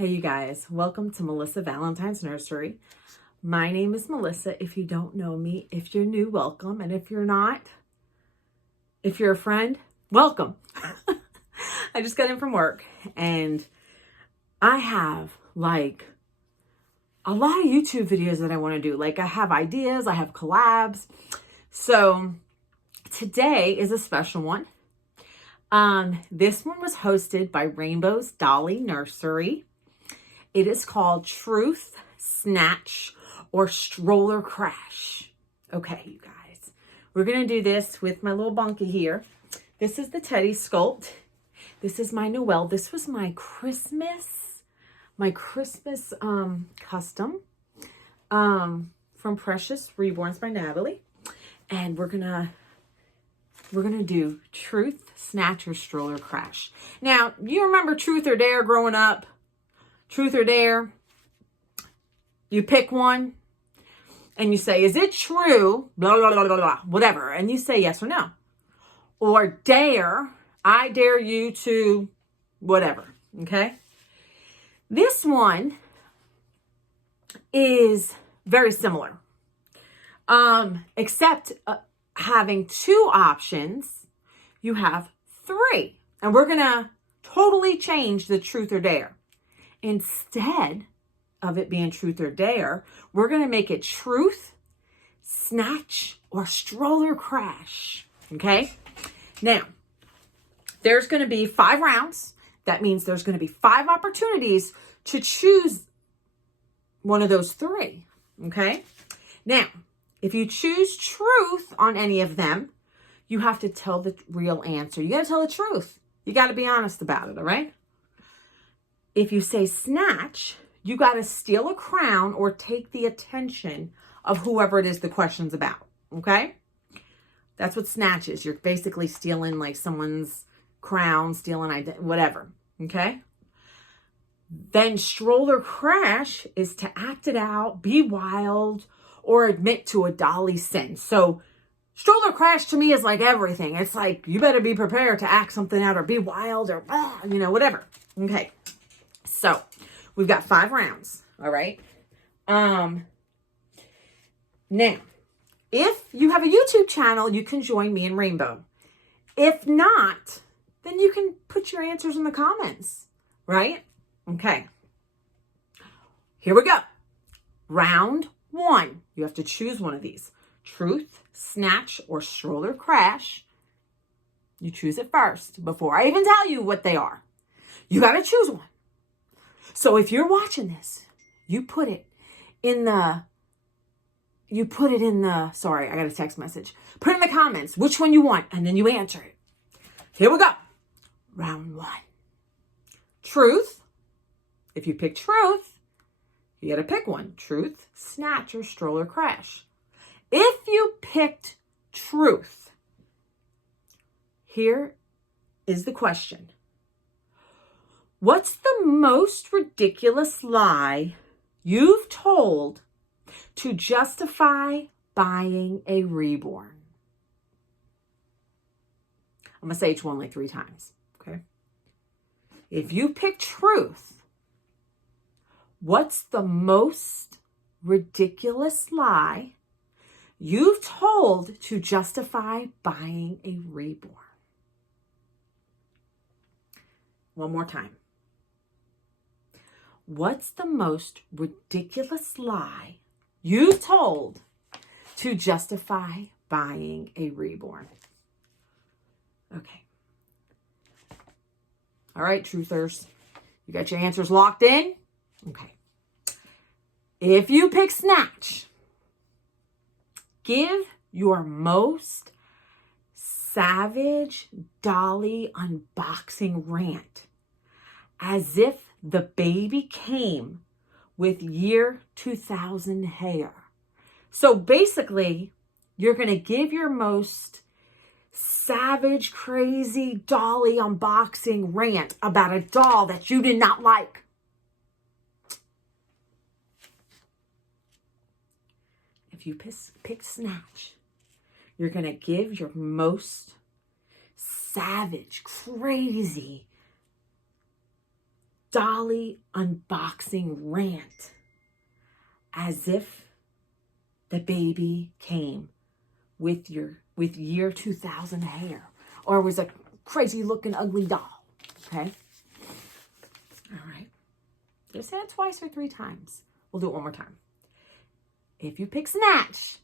Hey you guys, welcome to Melissa Valentine's Nursery. My name is Melissa. If you don't know me, if you're new, welcome. And if you're not, if you're a friend, welcome. I just got in from work and I have like a lot of YouTube videos that I want to do. Like I have ideas, I have collabs. So today is a special one. This one was hosted by Rainbow's Dolly Nursery. It is called Truth, Snatch, or Stroller Crash. Okay, you guys, we're going to do this with my little bunkie here. This is the Teddy sculpt. This is my Noelle. This was my Christmas custom from Precious Reborns by Natalie. And we're going to do Truth, Snatch, or Stroller Crash. Now, you remember Truth or Dare growing up? Truth or Dare? You pick one and you say, is it true? Blah, blah, blah, blah, blah, whatever. And you say yes or no. Or Dare, I dare you to whatever. Okay? This one is very similar. Except having two options, you have three. And we're going to totally change the Truth or Dare. Instead of it being Truth or Dare, we're going to make it Truth, Snatch, or Stroller Crash. Okay? Now, there's going to be 5 rounds. That means there's going to be 5 opportunities to choose one of those 3. Okay? Now, if you choose Truth on any of them, you have to tell the real answer. You got to tell the truth. You got to be honest about it, all right? If you say Snatch, you got to steal a crown or take the attention of whoever it is the question's about, okay? That's what Snatch is. You're basically stealing like someone's crown, stealing whatever, okay? Then Stroller Crash is to act it out, be wild, or admit to a dolly sin. So Stroller Crash to me is like everything. It's like you better be prepared to act something out or be wild or, whatever. Okay. So we've got 5 rounds. All right. Now, if you have a YouTube channel, you can join me in Rainbow. If not, then you can put your answers in the comments, right? Okay. Here we go. Round 1. You have to choose one of these. Truth, Snatch, or Stroller Crash. You choose it first before I even tell you what they are. You got to choose one. So if you're watching this, you put it in the, sorry, I got a text message. Put it in the comments which one you want, and then you answer it. Here we go. Round 1. Truth. If you pick Truth, you got to pick one. Truth, Snatch, or Stroller Crash. If you picked Truth, here is the question. What's the most ridiculous lie you've told to justify buying a reborn? I'm going to say each one like 3 times, okay? If you pick Truth, what's the most ridiculous lie you've told to justify buying a reborn? One more time. What's the most ridiculous lie you've told to justify buying a reborn? Okay. All right, truthers. You got your answers locked in? Okay. If you pick Snatch, give your most savage dolly unboxing rant as if the baby came with year 2000 hair. So basically, you're going to give your most savage, crazy dolly unboxing rant about a doll that you did not like. If you pick Snatch, you're going to give your most savage, crazy dolly unboxing rant as if the baby came with year 2000 hair or was a crazy looking ugly doll. Okay. All right. Just say it twice or 3 times. We'll do it one more time. If you pick Snatch,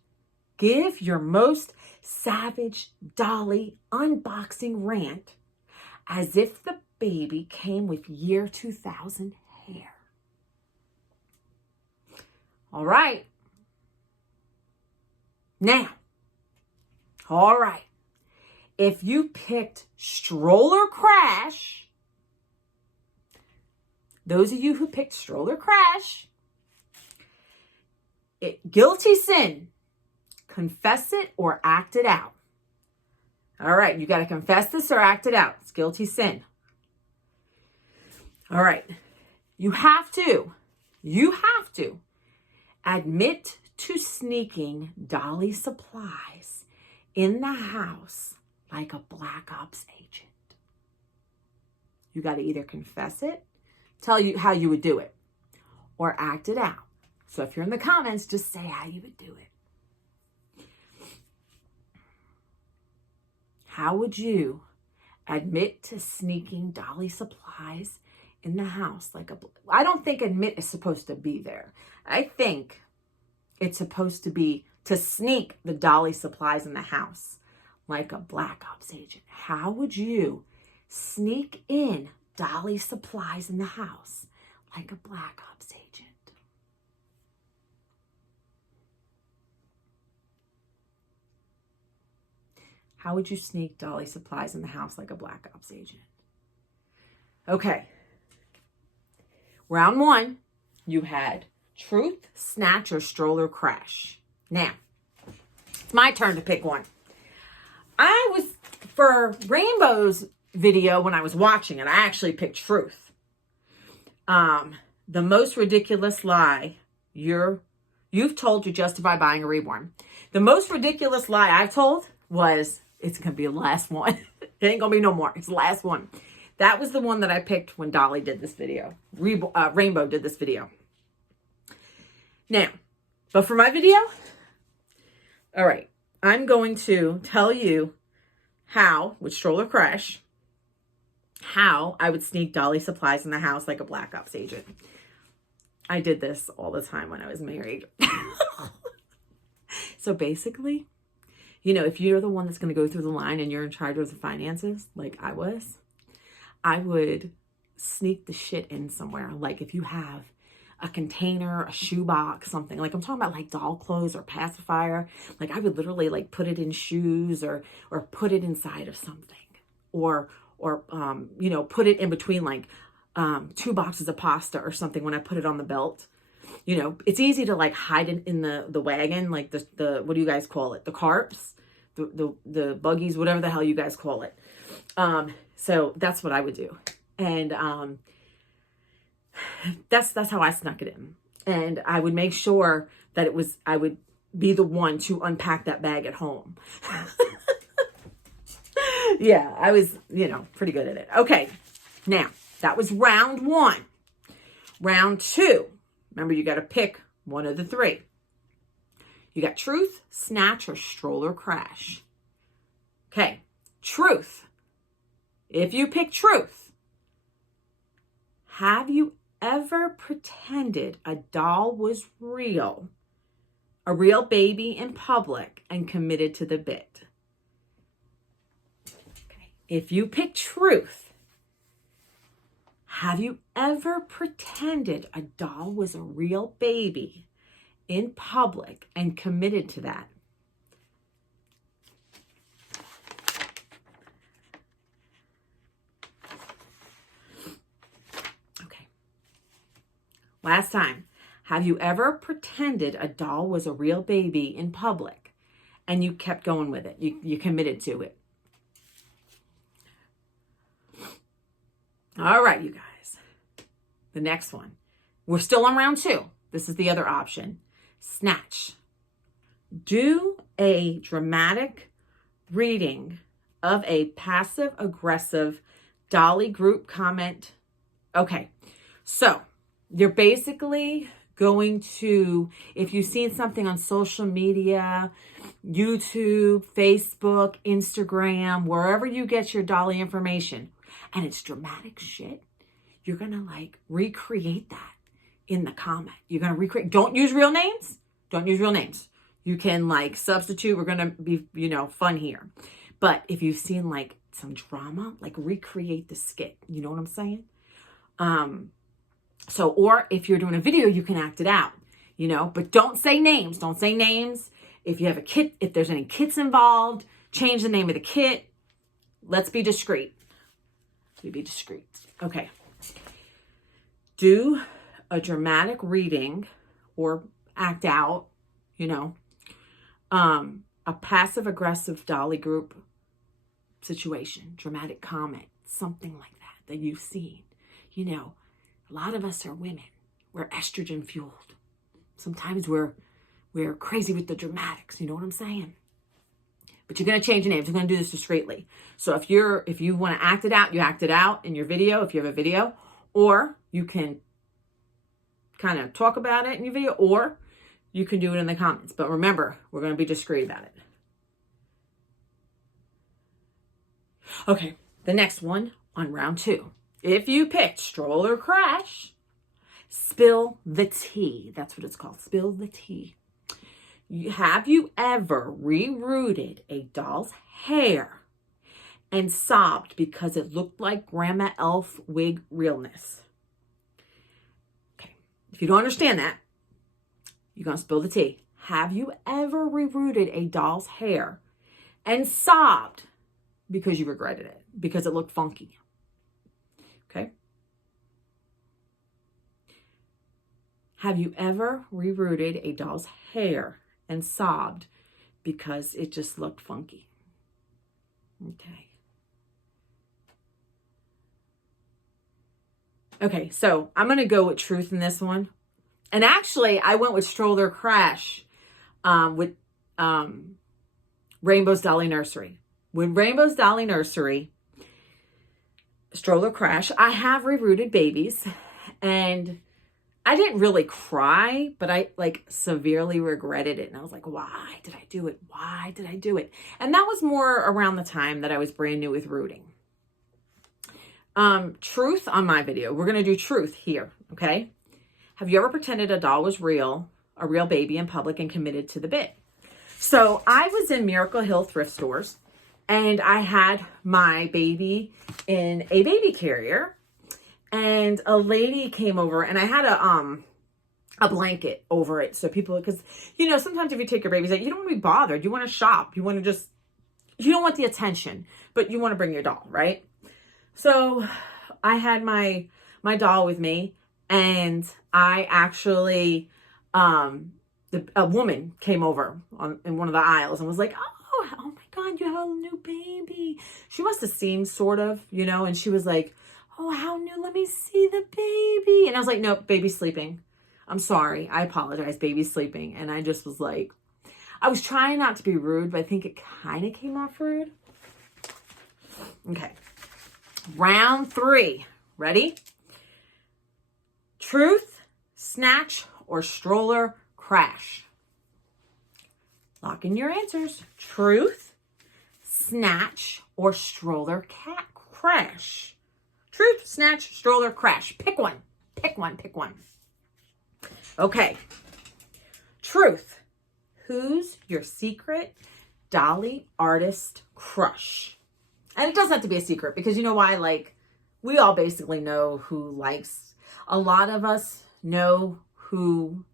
give your most savage dolly unboxing rant as if the baby came with year 2000 hair. All right. Now, all right. If you picked Stroller Crash, those of you who picked Stroller Crash, guilty sin, confess it or act it out. All right, you got to confess this or act it out. It's guilty sin. All right, you have to admit to sneaking dolly supplies in the house like a black ops agent. You got to either confess it, tell you how you would do it, or act it out. So if you're in the comments, just say how you would do it. How would you admit to sneaking dolly supplies in the house like a... I don't think admit is supposed to be there. I think it's supposed to be to sneak the dolly supplies in the house like a black ops agent. How would you sneak in dolly supplies in the house like a black ops agent? How would you sneak dolly supplies in the house like a black ops agent? Okay. Round 1, you had truth, snatch, or stroller crash. Now, it's my turn to pick one. For Rainbow's video, when I was watching it, I actually picked truth. The most ridiculous lie you've told you justify buying a reborn. The most ridiculous lie I've told was, it's going to be the last one. It ain't going to be no more. It's the last one. That was the one that I picked when Dolly did this video. Rainbow did this video. Now, but for my video, all right, I'm going to tell you how, with Stroller Crash, how I would sneak dolly supplies in the house like a black ops agent. I did this all the time when I was married. So basically, you know, if you're the one that's going to go through the line and you're in charge of the finances, like I was, I would sneak the shit in somewhere. Like if you have a container, a shoebox, something, like I'm talking about like doll clothes or pacifier, like I would literally like put it in shoes or put it inside of something or you know, put it in between like 2 boxes of pasta or something when I put it on the belt. You know, it's easy to like hide it in the wagon, like the what do you guys call it? The carts, the buggies, whatever the hell you guys call it. So that's what I would do. And that's how I snuck it in. And I would make sure that I would be the one to unpack that bag at home. Yeah, I was, you know, pretty good at it. Okay, now that was round 1. Round 2, remember you got to pick one of the 3. You got truth, snatch, or stroller crash. Okay, truth. If you pick truth, have you ever pretended a doll was real, a real baby in public, and committed to the bit? Okay. If you pick truth, have you ever pretended a doll was a real baby in public and committed to that? Last time, have you ever pretended a doll was a real baby in public and you kept going with it? You committed to it. All right, you guys. The next one. We're still on round 2. This is the other option. Snatch. Do a dramatic reading of a passive-aggressive dolly group comment Okay, so you're basically going to, if you've seen something on social media, YouTube, Facebook, Instagram, wherever you get your dolly information, and it's dramatic shit, you're going to like recreate that in the comment. You're going to recreate. Don't use real names. Don't use real names. You can like substitute. We're going to be, fun here. But if you've seen like some drama, like recreate the skit. You know what I'm saying? So, or if you're doing a video, you can act it out, but don't say names. Don't say names. If you have a kit, if there's any kits involved, change the name of the kit. Let's be discreet. Be discreet. Okay. Do a dramatic reading or act out, a passive aggressive dolly group situation, dramatic comment, something like that you've seen. A lot of us are women. We're estrogen fueled. Sometimes we're crazy with the dramatics. You know what I'm saying? But you're going to change the names. You're going to do this discreetly. So if you want to act it out, you act it out in your video, if you have a video, or you can kind of talk about it in your video, or you can do it in the comments. But remember, we're going to be discreet about it. Okay, the next one on round 2. If you picked Stroller Crash, spill the tea. That's what it's called. Spill the tea. Have you ever rerouted a doll's hair and sobbed because it looked like Grandma Elf wig realness? Okay, if you don't understand that, you're going to spill the tea. Have you ever rerouted a doll's hair and sobbed because you regretted it, because it looked funky? Okay. Have you ever rerouted a doll's hair and sobbed because it just looked funky? Okay. Okay, so I'm going to go with truth in this one. And actually, I went with Stroller Crash with Rainbow's Dolly Nursery. With Rainbow's Dolly Nursery, Stroller Crash, I have rerouted babies, and I didn't really cry, but I like severely regretted it. And I was like, why did I do it? Why did I do it? And that was more around the time that I was brand new with rooting. Truth on my video. We're going to do truth here. Okay. Have you ever pretended a doll was real, a real baby in public, and committed to the bit? So I was in Miracle Hill thrift stores, and I had my baby in a baby carrier, and a lady came over, and I had a blanket over it. So people, because, sometimes if you take your babies out, you don't want to be bothered. You want to shop. You want to you don't want the attention, but you want to bring your doll, right? So I had my doll with me, and I actually, a woman came over in one of the aisles and was like, oh my God, you have a new baby. She must have seen sort of, and she was like, oh, how new? Let me see the baby. And I was like, nope, baby's sleeping. I'm sorry. I apologize. Baby's sleeping. And I just was like, I was trying not to be rude, but I think it kind of came off rude. Okay. Round 3. Ready? Truth, Snatch, or Stroller Crash? Lock in your answers. Truth, Snatch, or Stroller Crash? Truth, Snatch, Stroller, Crash. Pick one. Pick one. Pick one. Okay. Truth. Who's your secret dolly artist crush? And it doesn't have to be a secret, because you know why? Like, we all basically know who likes. A lot of us know who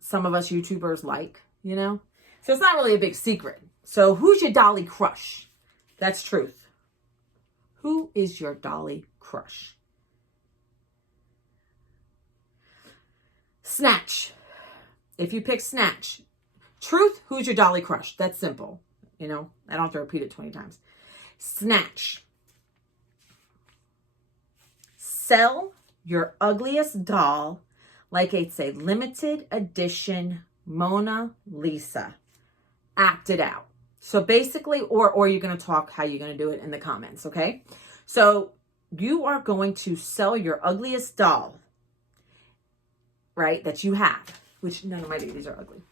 some of us YouTubers like, So it's not really a big secret. So who's your dolly crush? That's truth. Who is your dolly crush? Snatch. If you pick Snatch. Truth, who's your dolly crush? That's simple. I don't have to repeat it 20 times. Snatch. Sell your ugliest doll like it's a limited edition Mona Lisa. Act it out. So basically, or you're going to talk how you're going to do it in the comments, okay? So you are going to sell your ugliest doll, right, that you have, which none of my babies are ugly.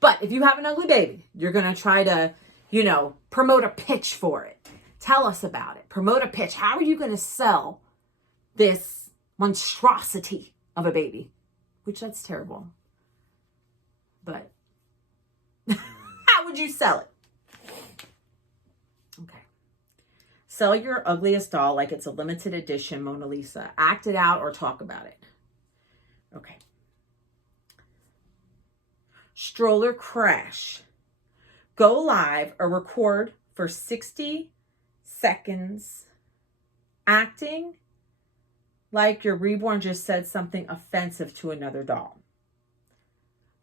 But if you have an ugly baby, you're going to try to, promote a pitch for it. Tell us about it. Promote a pitch. How are you going to sell this monstrosity of a baby? Which that's terrible. But how would you sell it? Okay. Sell your ugliest doll like it's a limited edition Mona Lisa. Act it out or talk about it. Okay. Stroller Crash. Go live or record for 60 seconds acting like your reborn just said something offensive to another doll.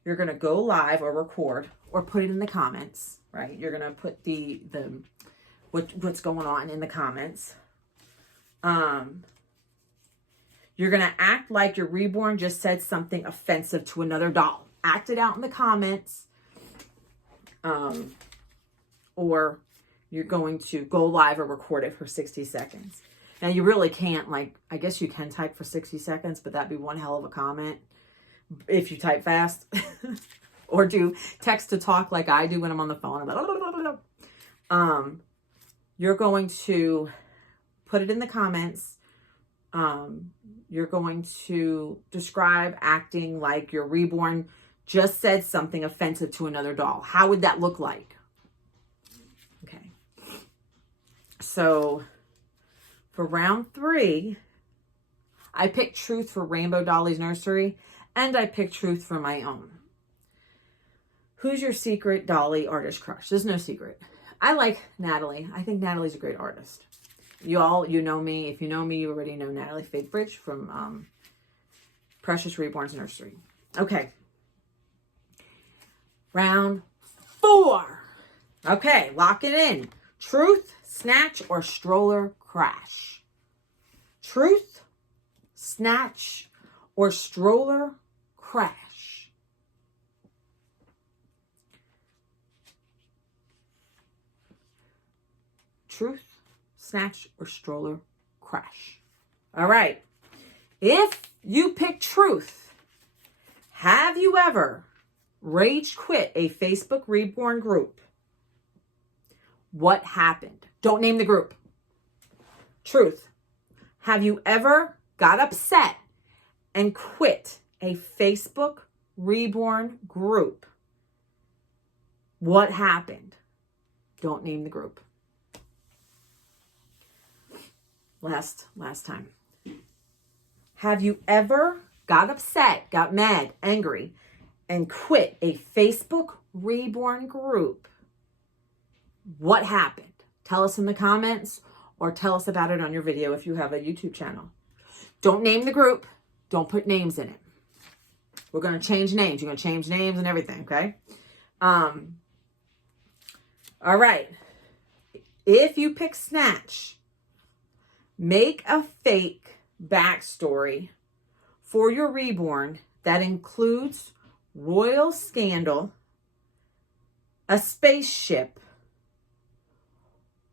You're going to go live or record or put it in the comments, right? You're going to put what's going on in the comments. You're going to act like your reborn just said something offensive to another doll. Act it out in the comments. Or you're going to go live or record it for 60 seconds. Now, you really can't, I guess you can type for 60 seconds, but that'd be one hell of a comment if you type fast. Or do text to talk like I do when I'm on the phone. You're going to put it in the comments. You're going to describe acting like your reborn just said something offensive to another doll. How would that look like? Okay. So for round 3, I picked truth for Rainbow Dolly's nursery, and I picked truth for my own. Who's your secret Dolly artist crush? There's no secret. I like Natalie. I think Natalie's a great artist. You know me. If you know me, you already know Natalie Fakebridge from Precious Reborn's nursery. Okay. Round 4. Okay, lock it in. Truth, Snatch, or Stroller Crash? Truth, Snatch, or Stroller Crash? Truth, Snatch, or Stroller Crash? All right. If you pick truth, have you ever rage quit a Facebook Reborn group? What happened? Don't name the group. Truth. Have you ever got upset and quit a Facebook Reborn group? What happened? Don't name the group. Last time. Have you ever got upset, got mad, angry, and quit a Facebook Reborn group? What happened? Tell us in the comments or tell us about it on your video if you have a YouTube channel. Don't name the group. Don't put names in it. We're going to change names. You're going to change names and everything, okay? All right. If you pick Snatch, make a fake backstory for your reborn that includes royal scandal, a spaceship,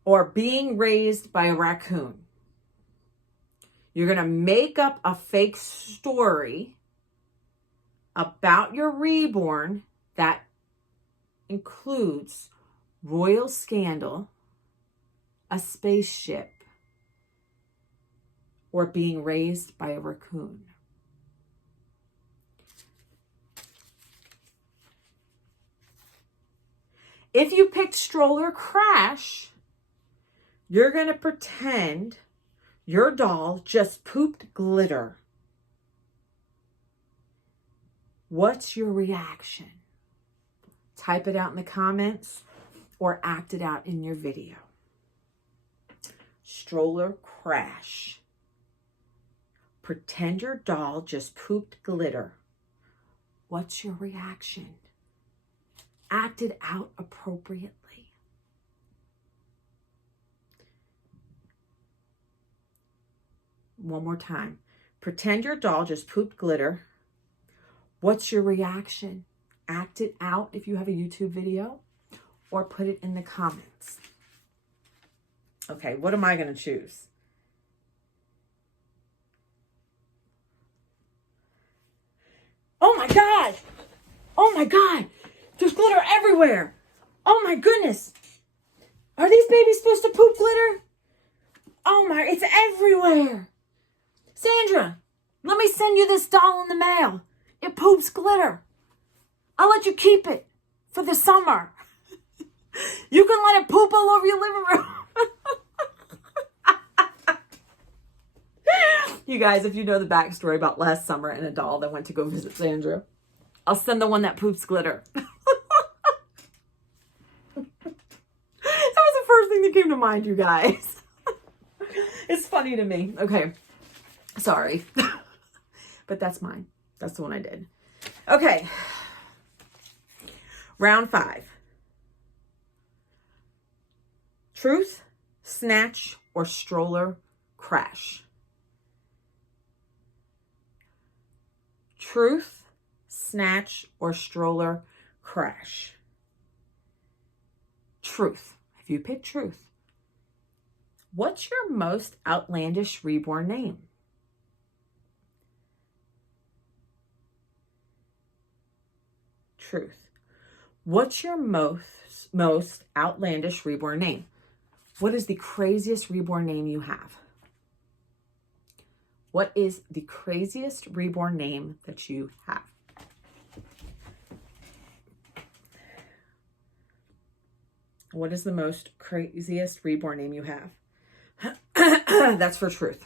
or being raised by a raccoon. You're going to make up a fake story about your reborn that includes royal scandal, a spaceship, or being raised by a raccoon. If you picked Stroller Crash, you're going to pretend your doll just pooped glitter. What's your reaction? Type it out in the comments or act it out in your video. Stroller Crash. Pretend your doll just pooped glitter. What's your reaction? Act it out appropriately. One more time. Pretend your doll just pooped glitter. What's your reaction? Act it out if you have a YouTube video or put it in the comments. Okay, what am I going to choose? my God, there's glitter everywhere. Oh my goodness. Are these babies supposed to poop glitter? Oh my, it's everywhere. Sandra, let me send you this doll in the mail. It poops glitter. I'll let you keep it for the summer. You can let it poop all over your living room. You guys, if you know the backstory about last summer and a doll that went to go visit Sandra, I'll send the one that poops glitter. That was the first thing that came to mind, you guys. It's funny to me. Okay. Sorry. But that's mine. That's the one I did. Okay. Round 5. Truth, Snatch, or Stroller Crash. Truth, Snatch, or Stroller Crash. Truth. If you pick truth, what's your most outlandish reborn name? Truth. What's your most outlandish reborn name? What is the craziest reborn name you have? What is the craziest reborn name that you have? What is the most craziest reborn name you have? That's for truth.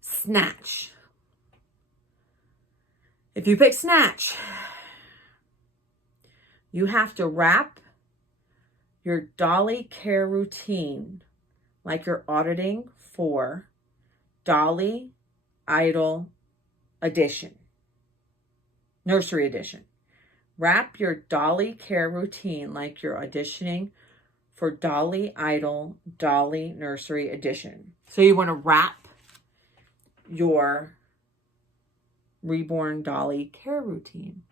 Snatch. If you pick Snatch, you have to wrap your dolly care routine like you're auditing for Dolly Idol Edition, Nursery Edition. Wrap your dolly care routine like you're auditioning for Dolly Idol Dolly Nursery Edition. So you want to wrap your reborn dolly care routine.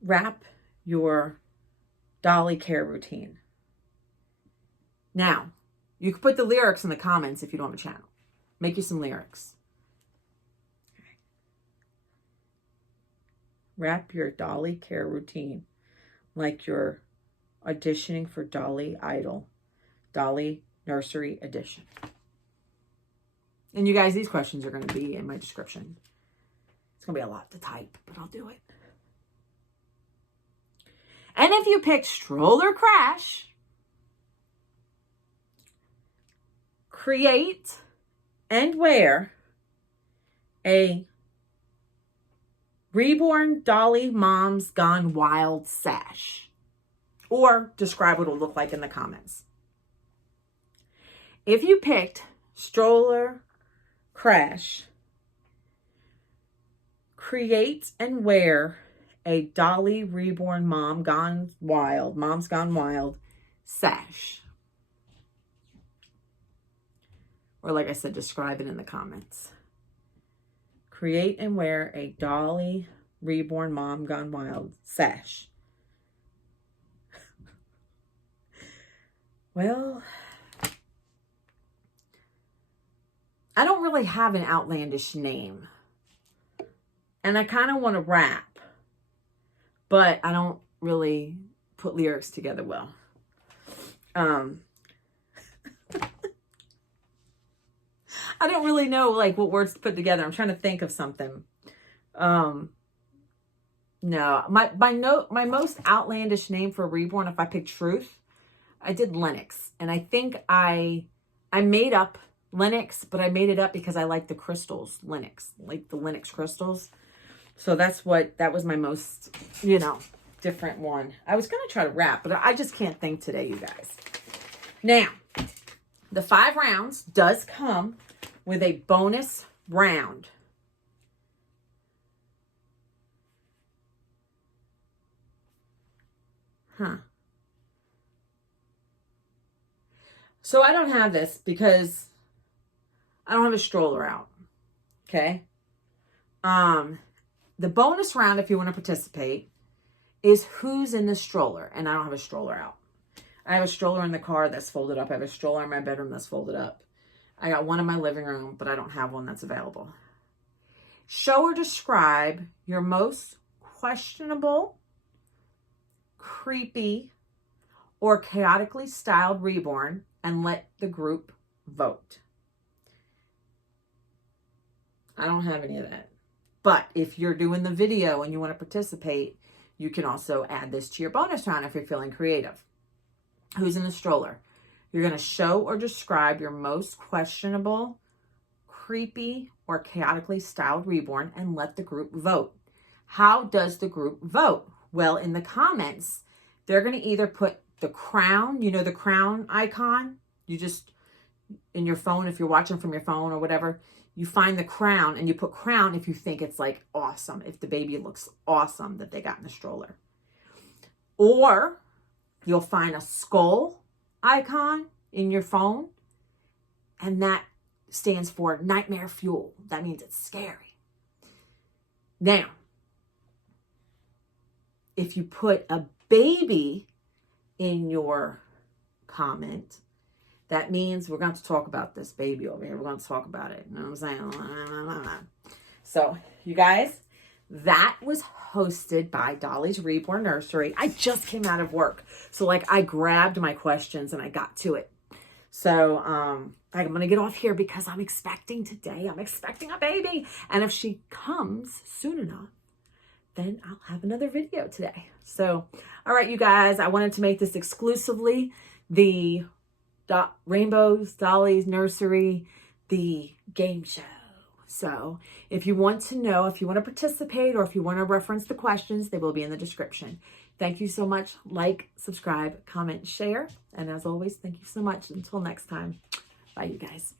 Wrap your dolly care routine. Now, you can put the lyrics in the comments if you don't have a channel. Make you some lyrics. Wrap your dolly care routine like you're auditioning for Dolly Idol, Dolly Nursery Edition. And you guys, these questions are going to be in my description. It's going to be a lot to type, but I'll do it. And if you pick Stroller Crash, create and wear a reborn Dolly Moms Gone Wild sash. Or describe what it'll look like in the comments. If you picked Stroller Crash, create and wear a Dolly Reborn Moms Gone Wild sash. Or like I said, describe it in the comments. Create and wear a Dolly Reborn Mom Gone Wild sash. Well, I don't really have an outlandish name. And I kind of want to rap. But I don't really put lyrics together well. I don't really know like what words to put together. I'm trying to think of something. No, my most outlandish name for reborn, if I pick truth, I did Lennox. And I think I made up Lennox, but I made it up because I like the crystals, Lennox, like the Lennox crystals. So that was my most, different one. I was going to try to rap, but I just can't think today, you guys. Now, the 5 rounds does come with a bonus round. So I don't have this because I don't have a stroller out. Okay. The bonus round, if you want to participate, is who's in the stroller. And I don't have a stroller out. I have a stroller in the car that's folded up. I have a stroller in my bedroom that's folded up. I got one in my living room, but I don't have one that's available. Show or describe your most questionable, creepy, or chaotically styled reborn and let the group vote. I don't have any of that. But if you're doing the video and you want to participate, you can also add this to your bonus round if you're feeling creative. Who's in the stroller? You're going to show or describe your most questionable, creepy, or chaotically styled reborn and let the group vote. How does the group vote? Well, in the comments, they're going to either put the crown, the crown icon. You just, in your phone, if you're watching from your phone or whatever, you find the crown and you put crown if you think it's like awesome, if the baby looks awesome that they got in the stroller. Or you'll find a skull icon in your phone, and that stands for nightmare fuel. That means it's scary. Now, if you put a baby in your comment, that means we're going to talk about this baby over here. We're going to talk about it. You know what I'm saying? So, you guys, that was hosted by Dolly's Reborn Nursery. I just came out of work. So, I grabbed my questions and I got to it. So, I'm going to get off here because I'm expecting a baby. And if she comes soon enough, then I'll have another video today. So, all right, you guys, I wanted to make this exclusively the Rainbows, Dolly's Nursery, the game show. So if you want to know, if you want to participate, or if you want to reference the questions, they will be in the description. Thank you so much. Like, subscribe, comment, share. And as always, thank you so much. Until next time. Bye, you guys.